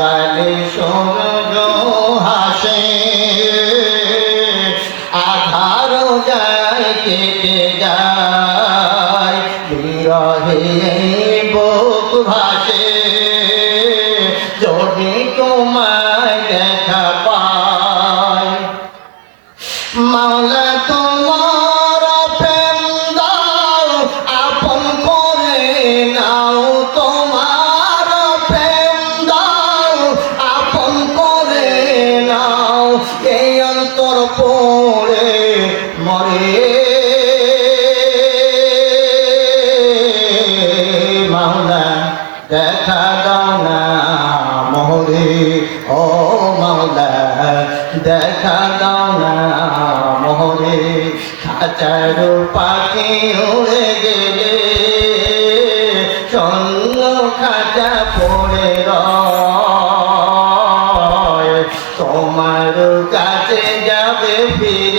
তালে সৌর হাসে। আধার যায়, কেটে যায়, বিরহে বুক ভাসে। যদি তোমায় দেখা পায়, মাওলা তো দেখা দাও না মোরে ও মাওলা, দেখা দাও না মোরে খাঁচার পাখি উড়ে গেলে, চন্দ্র খাচা পড়ে রয়, তোমার কাছে যাবে ফিরে।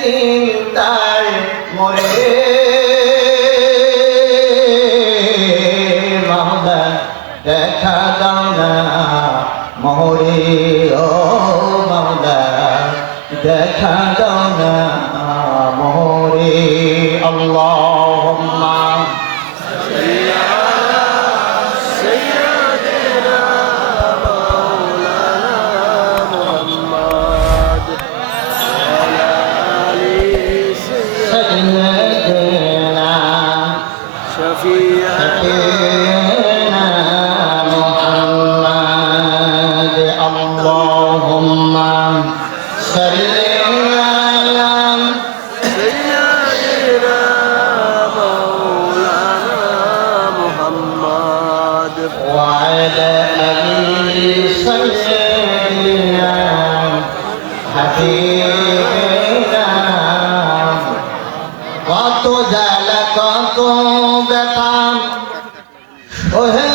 চিন্তায় মরে মাওলা দেখা দাও না মোরে ও মাওলা দেখা দাও 哦嘿。